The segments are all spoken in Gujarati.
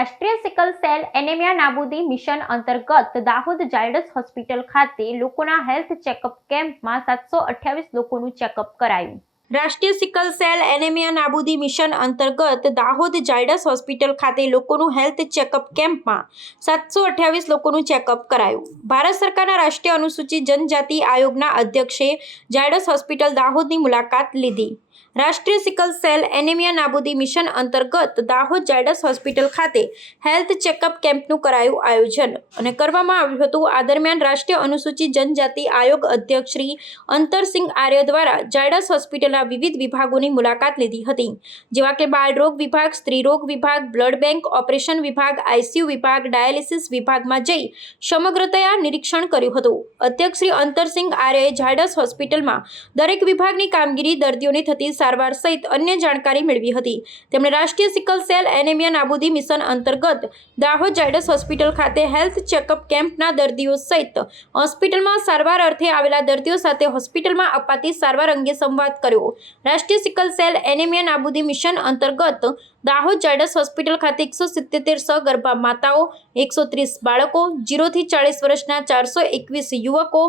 રાષ્ટ્રીય સિકલ સેલ એનેમિયા નાબૂદી મિશન અંતર્ગત દાહોદ ઝાયડસ હોસ્પિટલ ખાતે લોકોના હેલ્થ ચેકઅપ કેમ્પમાં 728 લોકોનું ચેકઅપ કરાયું। રાષ્ટ્રીય સિકલ સેલ એનેમિયા નાબૂદી મિશન અંતર્ગત દાહોદ ઝાયડસ હોસ્પિટલ ખાતે લોકોનું હેલ્થ ચેકઅપ કેમ્પમાં 728 લોકોનું ચેકઅપ કરાયું। ભારત સરકારના રાષ્ટ્રીય અનુસૂચિત જનજાતિ આયોગના અધ્યક્ષે ઝાયડસ હોસ્પિટલ દાહોદની મુલાકાત લીધી। રાષ્ટ્રીય સિકલ સેલ એનેમિયા નાબૂદી મિશન અંતર્ગત દાહોદ ઝાયડસ હોસ્પિટલ ખાતે હેલ્થ ચેકઅપ કેમ્પનું કરાયું આયોજન અને કરવામાં આવ્યું હતું। આ દરમિયાન રાષ્ટ્રીય અનુસૂચિત જનજાતિ આયોગ અધ્યક્ષ શ્રી અંતરસિંહ આર્ય દ્વારા ઝાયડસ હોસ્પિટલના વિવિધ વિભાગોની મુલાકાત લીધી હતી, જેવા કે બાળરોગ વિભાગ, સ્ત્રીરોગ વિભાગ, બ્લડ બેંક, ઓપરેશન વિભાગ, આઈસીયુ વિભાગ, ડાયાલિસિસ વિભાગમાં જઈ સમગ્રતયા નિરીક્ષણ કર્યું હતું। અધ્યક્ષ શ્રી અંતરસિંહ આર્યએ ઝાયડસ હોસ્પિટલમાં દરેક વિભાગની કામગીરી, દર્દીઓની થતી સારવાર સહિત અન્ય જાણકારી મેળવી હતી। તેમણે રાષ્ટ્રીય સિકલ સેલ એનેમિયા નાબૂદી મિશન અંતર્ગત દાહોદ ઝાયડસ હોસ્પિટલ ખાતે હેલ્થ ચેકઅપ કેમ્પના દર્દીઓ સહિત હોસ્પિટલમાં સારવાર અર્થે આવેલા દર્દીઓ સાથે હોસ્પિટલમાં અપાતી સારવાર અંગે સંવાદ કર્યો। રાષ્ટ્રીય સિકલ સેલ એનેમિયા નાબૂદી મિશન અંતર્ગત દાહોદ ઝાયડસ હોસ્પિટલ ખાતે 177 સગર્ભા માતાઓ, 130 બાળકો, 0 થી 40 વર્ષના 421 યુવકો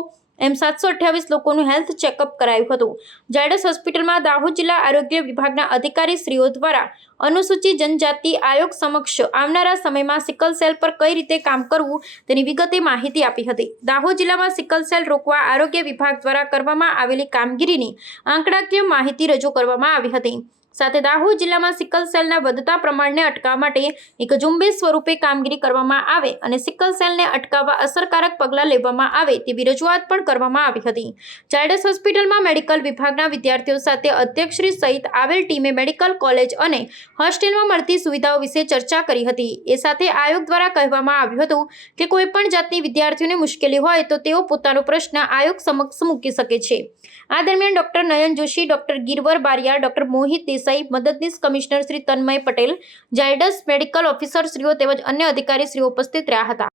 એમ 728 લોકોનું હેલ્થ ચેકઅપ કરાયું હતું। ઝાયડસ હોસ્પિટલમાં દાહોદ જિલ્લા આરોગ્ય વિભાગના અધિકારી શ્રીઓ દ્વારા અનુસૂચિત જનજાતિ આયોગ સમક્ષ આવનારા સમયમાં સિકલ સેલ પર કઈ રીતે કામ કરવું તેની વિગતે માહિતી આપી હતી। દાહોદ જિલ્લામાં સિકલ સેલ રોકવા આરોગ્ય વિભાગ દ્વારા કરવામાં આવેલી કામગીરીની આંકડાકીય માહિતી રજૂ કરવામાં આવી હતી। સાથે દાહોદ જિલ્લામાં સિકલ સેલના વધતા પ્રમાણને અટકાવવા માટે એક ઝુંબેશ સ્વરૂપે કામગીરી કરવામાં આવે અને સિકલ સેલને અટકાવવા અસરકારક પગલાં લેવામાં આવે તેવી રજૂઆત પણ કરવામાં આવી હતી। ઝાયડસ હોસ્પિટલમાં મેડિકલ વિભાગના વિદ્યાર્થીઓ સાથે અધ્યક્ષશ્રી સહિત આવેલ ટીમે મેડિકલ કોલેજ અને હોસ્ટેલમાં મળતી સુવિધાઓ વિશે ચર્ચા કરી હતી। એ સાથે આયોગ દ્વારા કહેવામાં આવ્યું હતું કે કોઈપણ જાતની વિદ્યાર્થીઓને મુશ્કેલી હોય તો તેઓ પોતાનો પ્રશ્ન આયોગ સમક્ષ મૂકી શકે છે। આ દરમિયાન ડોક્ટર નયન જોશી, ડોક્ટર ગિરવર બારિયા, ડોક્ટર મોહિત દેસાઈ, મદદનીશ કમિશનર શ્રી તન્મય પટેલ, ઝાયડસ મેડિકલ ઓફિસર શ્રીઓ તેમજ અન્ય અધિકારી શ્રીઓ ઉપસ્થિત રહ્યા હતા।